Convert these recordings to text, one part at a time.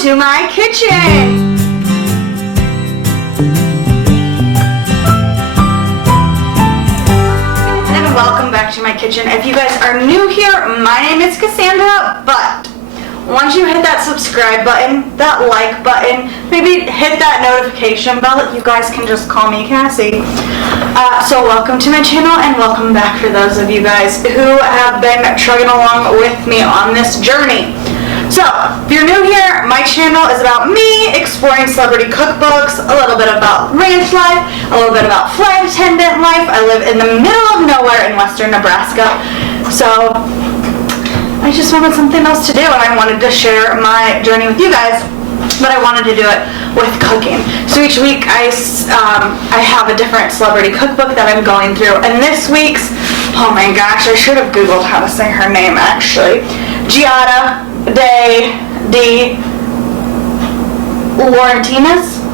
to my kitchen! And welcome back to my kitchen. If you guys are new here, my name is Cassandra, but once you hit that subscribe button, that like button, maybe hit that notification bell, you guys can just call me Cassie. So welcome to my channel and welcome back for those of you guys who have been trugging along with me on this journey. So, if you're new here, my channel is about me exploring celebrity cookbooks, a little bit about ranch life, a little bit about flight attendant life. I live in the middle of nowhere in western Nebraska, so I just wanted something else to do and I wanted to share my journey with you guys, but I wanted to do it with cooking. So each week I have a different celebrity cookbook that I'm going through, and this week's, oh my gosh, I should have Googled how to say her name actually. Giada DeLaurentiis.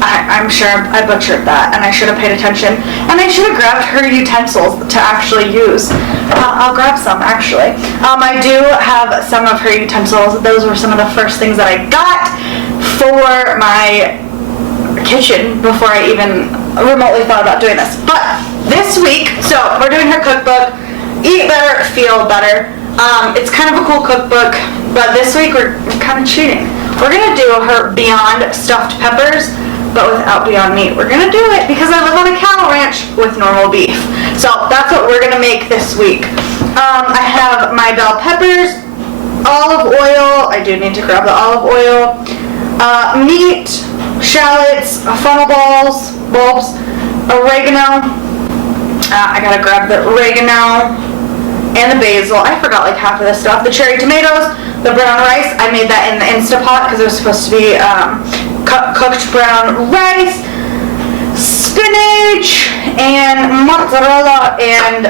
I'm sure I butchered that, and I should have paid attention, and I should have grabbed her utensils to actually use. I'll grab some actually. I do have some of her utensils. Those were some of the first things that I got for my kitchen before I even remotely thought about doing this. But this week, so we're doing her cookbook, Eat Better, Feel Better. It's kind of a cool cookbook, but this week we're kind of cheating. We're going to do her Beyond Stuffed Peppers, but without Beyond Meat. We're going to do it because I live on a cattle ranch with normal beef. So that's what we're going to make this week. I have my bell peppers, olive oil, I do need to grab the olive oil, meat, shallots, funnel bulbs, oregano, I gotta grab the oregano, and the basil. I forgot like half of this stuff. The cherry tomatoes, the brown rice, I made that in the Instapot because it was supposed to be cooked brown rice, spinach, and mozzarella, and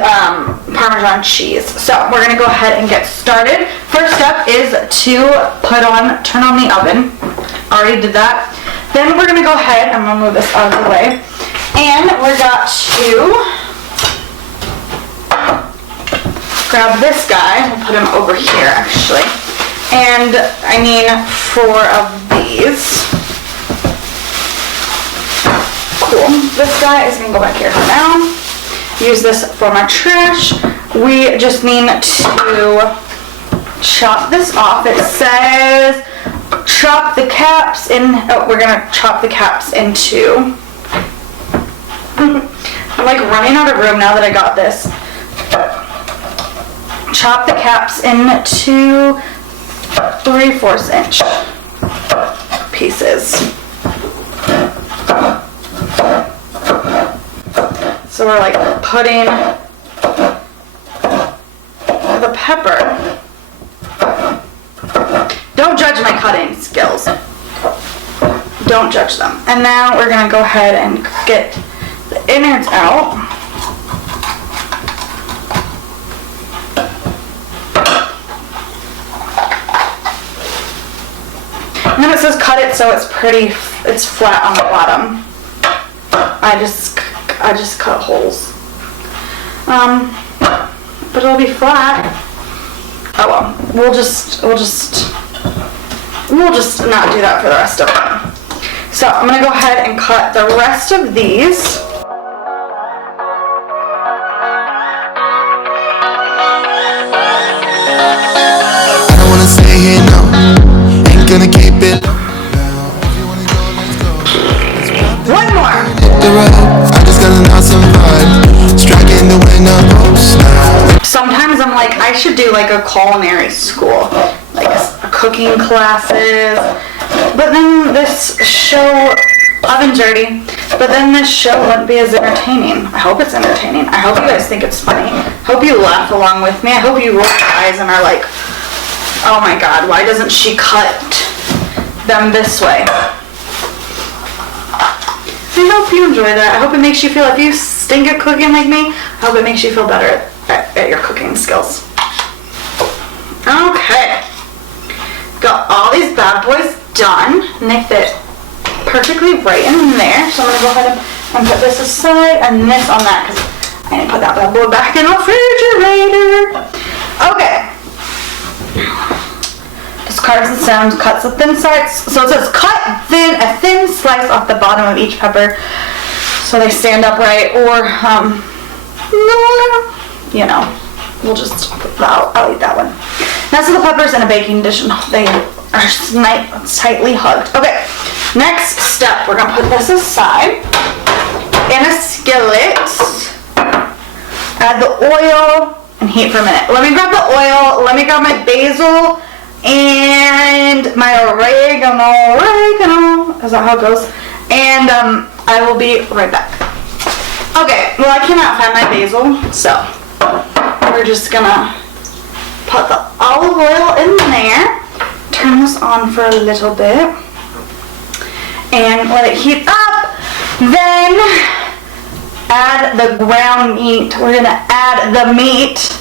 Parmesan cheese. So we're gonna go ahead and get started. First step is to turn on the oven. Already did that. Then we're gonna go ahead, I'm gonna move this out of the way, and we're going to grab this guy, we'll put him over here actually, and I need 4 of these. Cool. This guy is going to go back here for now. Use this for my trash. We just need to chop this off. It says chop the caps in, we're going to chop the caps into, I'm like running out of room now that I got this. Chop the caps into 3/4 inch pieces. So we're like putting the pepper. Don't judge my cutting skills. Don't judge them. And now we're gonna go ahead and get the innards out. And then it says cut it so it's flat on the bottom. I just cut holes. But it'll be flat. Oh well, we'll just not do that for the rest of them. So I'm gonna go ahead and cut the rest of these. I don't wanna stay here, no. Gonna keep it. One more. I just got an awesome vibe. Striking the window post now. Sometimes I'm like, I should do like a culinary school, like a cooking classes. But then this show, oven's dirty. But then this show wouldn't be as entertaining. I hope it's entertaining. I hope you guys think it's funny. I hope you laugh along with me. I hope you roll your eyes and are like, oh my god, why doesn't she cut them this way? I hope you enjoy that. I hope it makes you feel, if you stink at cooking like me, I hope it makes you feel better at your cooking skills. Okay. Got all these bad boys done, and they fit perfectly right in there. So I'm going to go ahead and put this aside and this on that because I didn't put that bad boy back in the refrigerator. Okay. carves the stones, cuts the thin slice. So it says cut a thin slice off the bottom of each pepper so they stand upright, or, you know, we'll just, I'll eat that one. Nestle the peppers in a baking dish, and they are tightly hugged. Okay, next step, we're gonna put this aside in a skillet. Add the oil and heat for a minute. Let me grab the oil, let me grab my basil and my oregano, is that how it goes? And I will be right back. Okay, well I cannot find my basil, so we're just gonna put the olive oil in there, turn this on for a little bit, and let it heat up. Then add the ground meat. We're gonna add the meat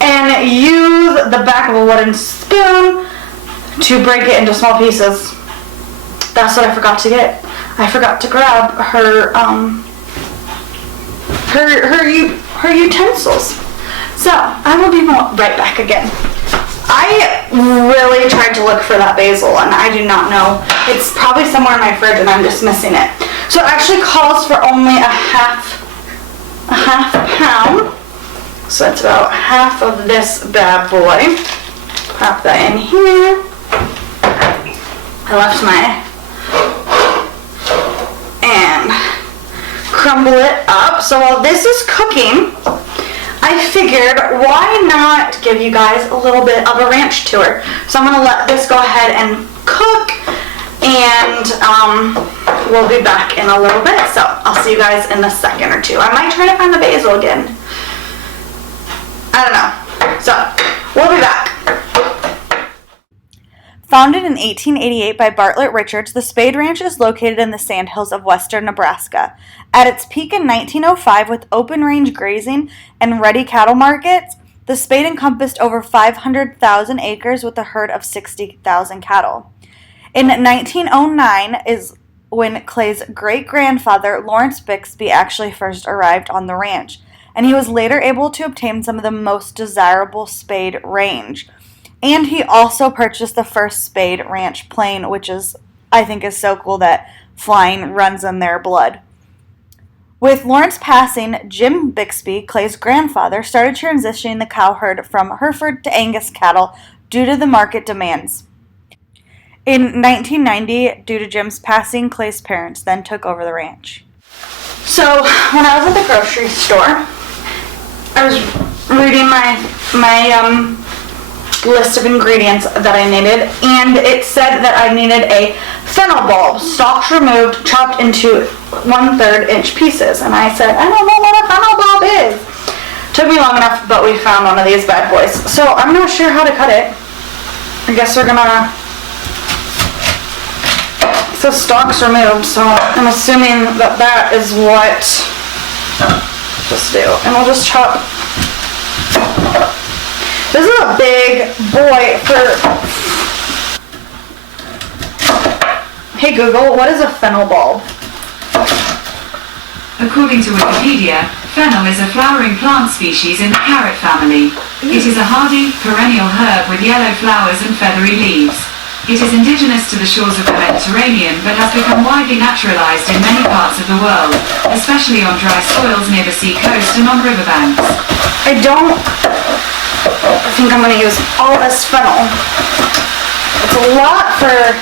and use the back of a wooden spoon to break it into small pieces. That's what I forgot to get. I forgot to grab her her utensils. So I will be right back again. I really tried to look for that basil and I do not know. It's probably somewhere in my fridge and I'm just missing it. So it actually calls for only a half pound. So that's about half of this bad boy. Pop that in here. I left my, and crumble it up. So while this is cooking, I figured why not give you guys a little bit of a ranch tour. So I'm gonna let this go ahead and cook, and we'll be back in a little bit. So I'll see you guys in a second or two. I might try to find the basil again. I don't know. So we'll be back. Founded in 1888 by Bartlett Richards, the Spade Ranch is located in the Sandhills of western Nebraska. At its peak in 1905, with open-range grazing and ready cattle markets, the Spade encompassed over 500,000 acres with a herd of 60,000 cattle. In 1909 is when Clay's great-grandfather, Lawrence Bixby, actually first arrived on the ranch, and he was later able to obtain some of the most desirable Spade range. And he also purchased the first Spade Ranch plane, which I think is so cool that flying runs in their blood. With Lawrence passing, Jim Bixby, Clay's grandfather, started transitioning the cow herd from Hereford to Angus cattle due to the market demands. In 1990, due to Jim's passing, Clay's parents then took over the ranch. So when I was at the grocery store, I was reading my list of ingredients that I needed, and it said that I needed a fennel bulb, stalks removed, chopped into 1/3 inch pieces. And I said, I don't know what a fennel bulb is. Took me long enough, but we found one of these bad boys. So I'm not sure how to cut it. I guess we're gonna, so stalks removed, so I'm assuming that that is what just do. And we'll just chop. This is a big boy for... Hey Google, what is a fennel bulb? According to Wikipedia, fennel is a flowering plant species in the carrot family. It is a hardy, perennial herb with yellow flowers and feathery leaves. It is indigenous to the shores of the Mediterranean but has become widely naturalized in many parts of the world, especially on dry soils near the sea coast and on riverbanks. I think I'm going to use all this fennel. It's a lot for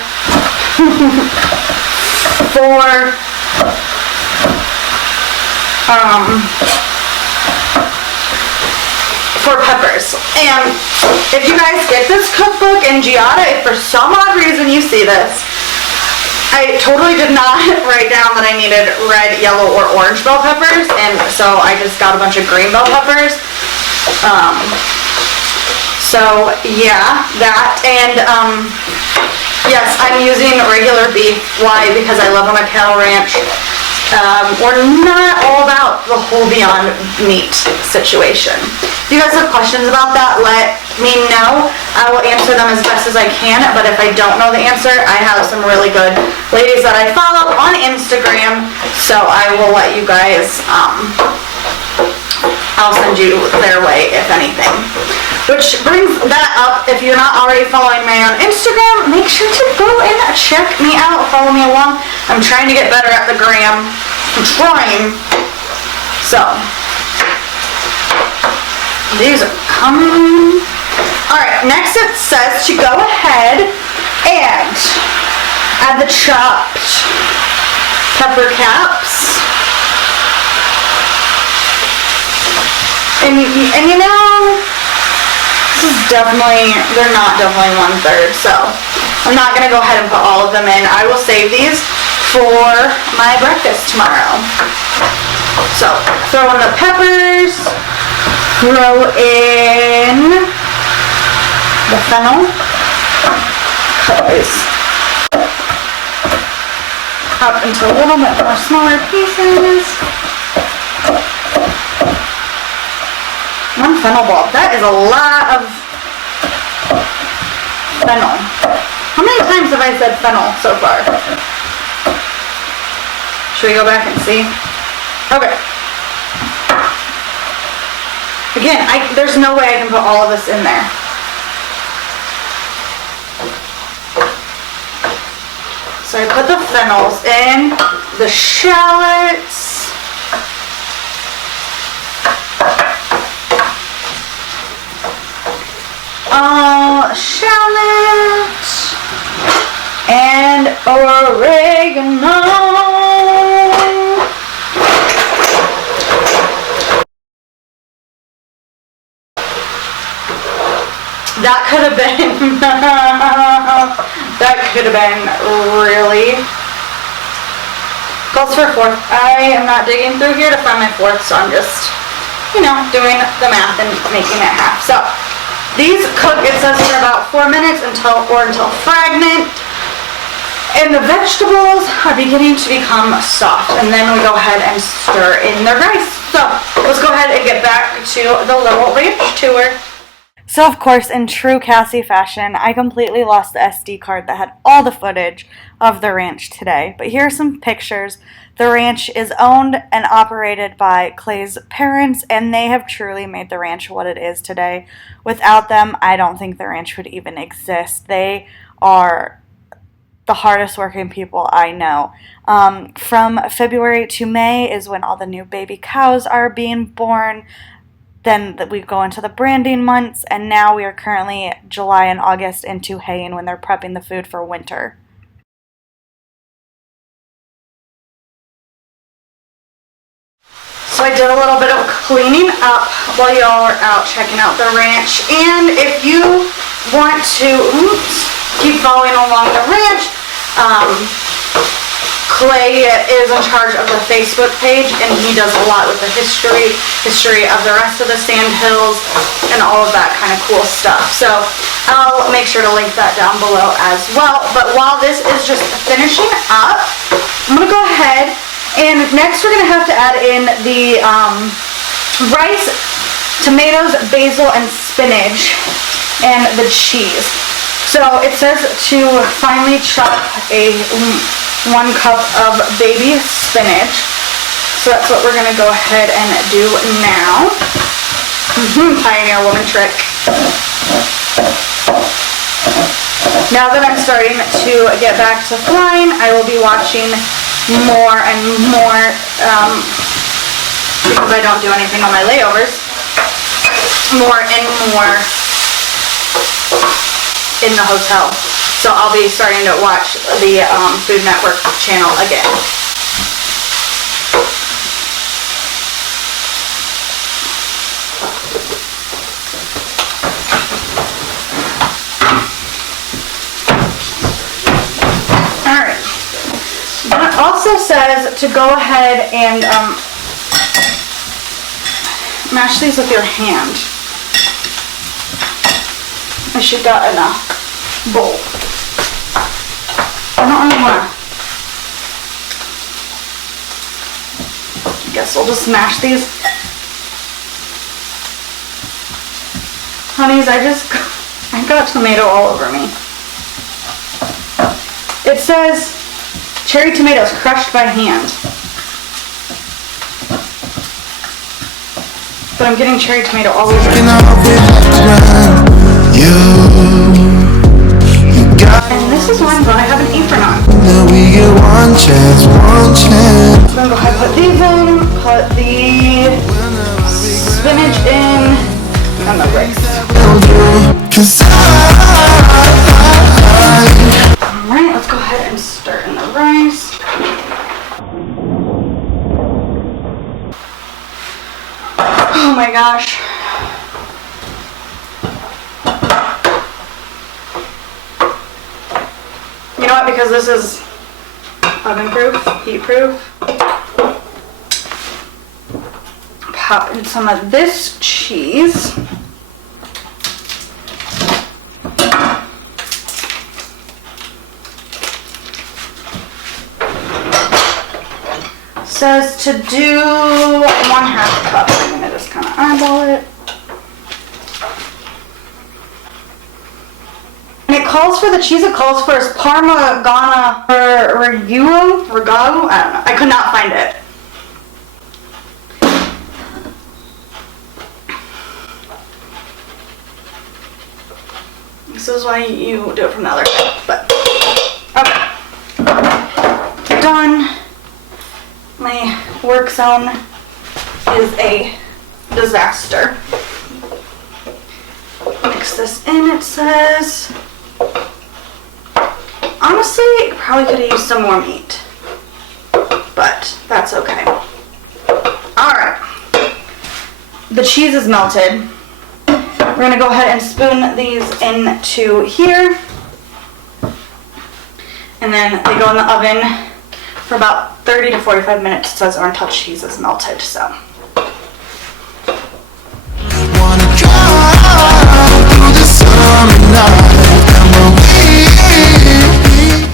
peppers. And if you guys get this cookbook in Giada, if for some odd reason you see this, I totally did not write down that I needed red, yellow, or orange bell peppers, and so I just got a bunch of green bell peppers. So yeah, that, and yes, I'm using regular beef. Why? Because I live on a cattle ranch. We're not all about the whole Beyond Meat situation. If you guys have questions about that, let me know. I will answer them as best as I can, but if I don't know the answer, I have some really good ladies that I follow on Instagram, so I will let you guys, I'll send you their way, if anything. Which brings that up, if you're not already following me on Instagram, make sure to go and check me out, follow me along. I'm trying to get better at the gram. I'm trying. So, these are coming. Alright, next it says to go ahead and add the chopped pepper caps. And you know, this is definitely, they're not definitely 1/3, so I'm not going to go ahead and put all of them in. I will save these for my breakfast tomorrow. So, throw in the peppers, throw in the fennel, cut these up into a little bit more smaller pieces. One fennel bulb. That is a lot of fennel. How many times have I said fennel so far? Should we go back and see? Okay. Again, there's no way I can put all of this in there. So I put the fennels in, the shallots, shallot, and oregano. That could have been, that could have been really, goes for a fourth. I am not digging through here to find my fourth, so I'm just, you know, doing the math and making it half. So, these cook, it says for about 4 minutes until fragrant. And the vegetables are beginning to become soft. And then we go ahead and stir in the rice. So, let's go ahead and get back to the little ranch tour. So, of course, in true Cassie fashion, I completely lost the SD card that had all the footage of the ranch today. But here are some pictures. The ranch is owned and operated by Clay's parents, and they have truly made the ranch what it is today. Without them, I don't think the ranch would even exist. They are the hardest working people I know. From February to May is when all the new baby cows are being born. Then we go into the branding months, and now we are currently July and August into haying when they're prepping the food for winter. So I did a little bit of cleaning up while y'all are out checking out the ranch. And if you want to keep following along the ranch, Clay is in charge of the Facebook page, and he does a lot with the history of the rest of the sand hills and all of that kind of cool stuff. So I'll make sure to link that down below as well. But while this is just finishing up, I'm going to go ahead and next we're going to have to add in the rice, tomatoes, basil, and spinach, and the cheese. So it says to finely chop a 1 cup of baby spinach. So that's what we're going to go ahead and do now. Pioneer woman trick. Now that I'm starting to get back to flying, I will be watching more and more, because I don't do anything on my layovers, more and more in the hotel. So I'll be starting to watch the Food Network channel again. Alright. That also says to go ahead and mash these with your hand. I should got in a bowl. I don't really want to. I guess we'll just mash these. Honeys, I got tomato all over me. It says cherry tomatoes crushed by hand. but I'm getting cherry tomato all over. Looking out with the ground. You got And this is one, but I have an apron on. that we get one chance, one chance. I'm gonna go ahead and put these in, put the spinach in, and the rice. Will do. 'Cause Alright, let's go ahead and stir in the rice. Oh my gosh. You know what, because this is oven proof, heat proof, pop in some of this cheese. Says to do 1/2 cup. I'm gonna just kind of eyeball it. And it calls for the cheese. It calls for is Parmigiana Reggiano. I don't know. I could not find it. This is why you do it from the other side. But okay, done. My work zone is a disaster. Mix this in, it says. Honestly, probably could have used some more meat, but that's okay. Alright, the cheese is melted. We're gonna go ahead and spoon these into here, and then they go in the oven for about 30 to 45 minutes. It says until cheese is melted, so. wanna drive through the summer night.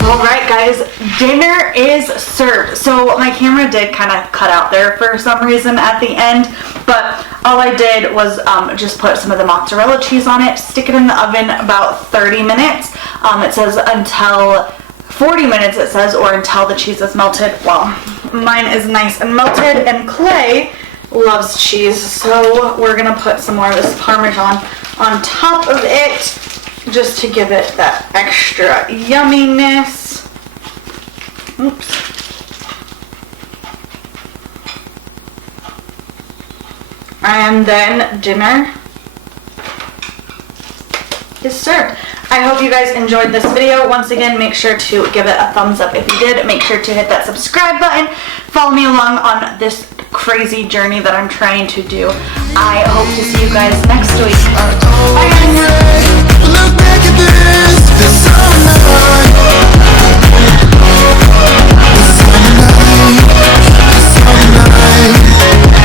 Alright guys, dinner is served. So my camera did kind of cut out there for some reason at the end, but all I did was just put some of the mozzarella cheese on it, stick it in the oven about 30 minutes. It says until 40 minutes, it says, or until the cheese is melted. Well, mine is nice and melted, and Clay loves cheese, so we're gonna put some more of this Parmesan on top of it, just to give it that extra yumminess. Oops. And then dinner is served. I hope you guys enjoyed this video. Once again, make sure to give it a thumbs up if you did. Make sure to hit that subscribe button. Follow me along on this crazy journey that I'm trying to do. I hope to see you guys next week. Bye guys.